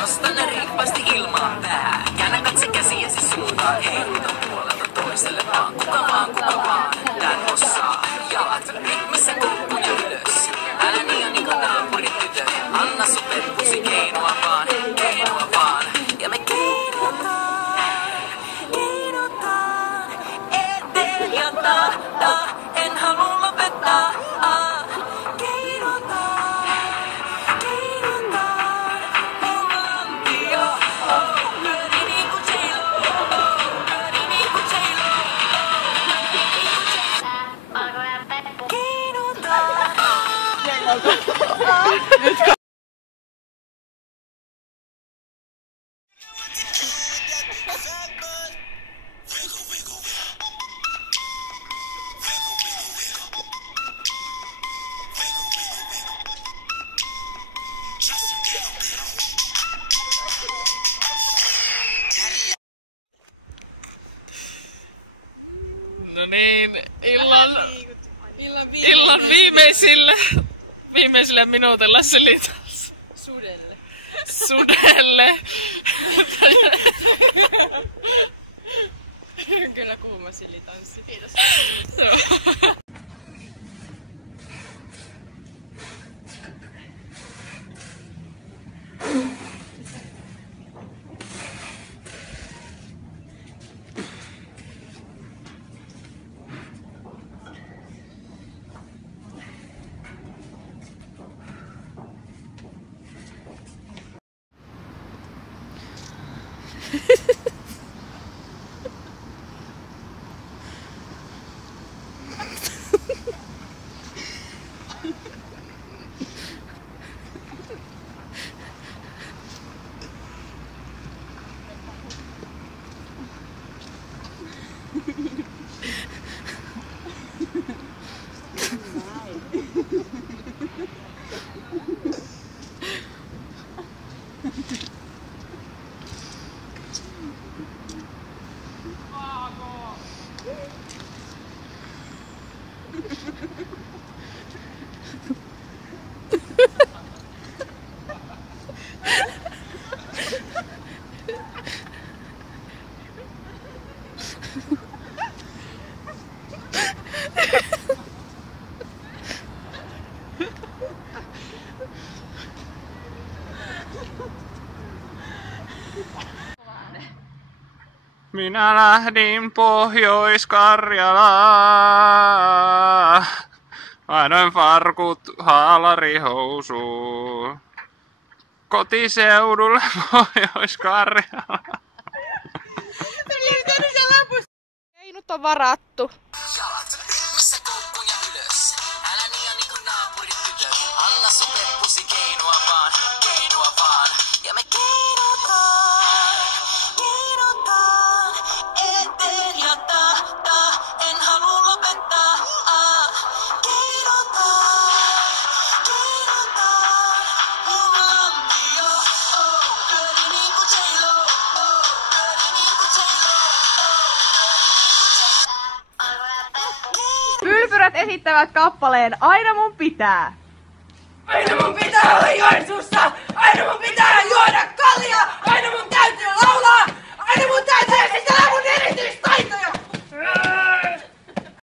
Nosta ne riippaasti ilmaan pää. Käännä katse käsiäsi suuntaan. Heiluta puolelta toiselle vaan. Kuka vaan. Tän osaa. Jalat rytmissä kurkkuja ylös. Älä nianika naapurin tytö. Anna sun peppusi keinoa vaan. Ja me keinotaan. Eteen ja en halua lopettaa. No niin, illan viimeisille minuutilla selitän. Sudelle. Kyllä kuuma silitanssi. Kiitos. Minä lähdin Pohjois-Karjalaan. Laitoin farkut haalarihousuun. Kotiseudulle Pohjois-Karjalaan. Keinut on varattu. Jalat ryhmissä kurkkuja ylös. Älä nianika naapurin tytö. Anna sun peppusi keinoa vaan. Ja me keinotaan. Eteen ja en halua lopettaa. Keinotaan. Mulla lampio. Pyöri niinku J-Lo. Pylpyrät esittävät kappaleen Aina mun pitää. Aina mun pitää olla Joensuussa! Aina mun pitää juoda kaljaa!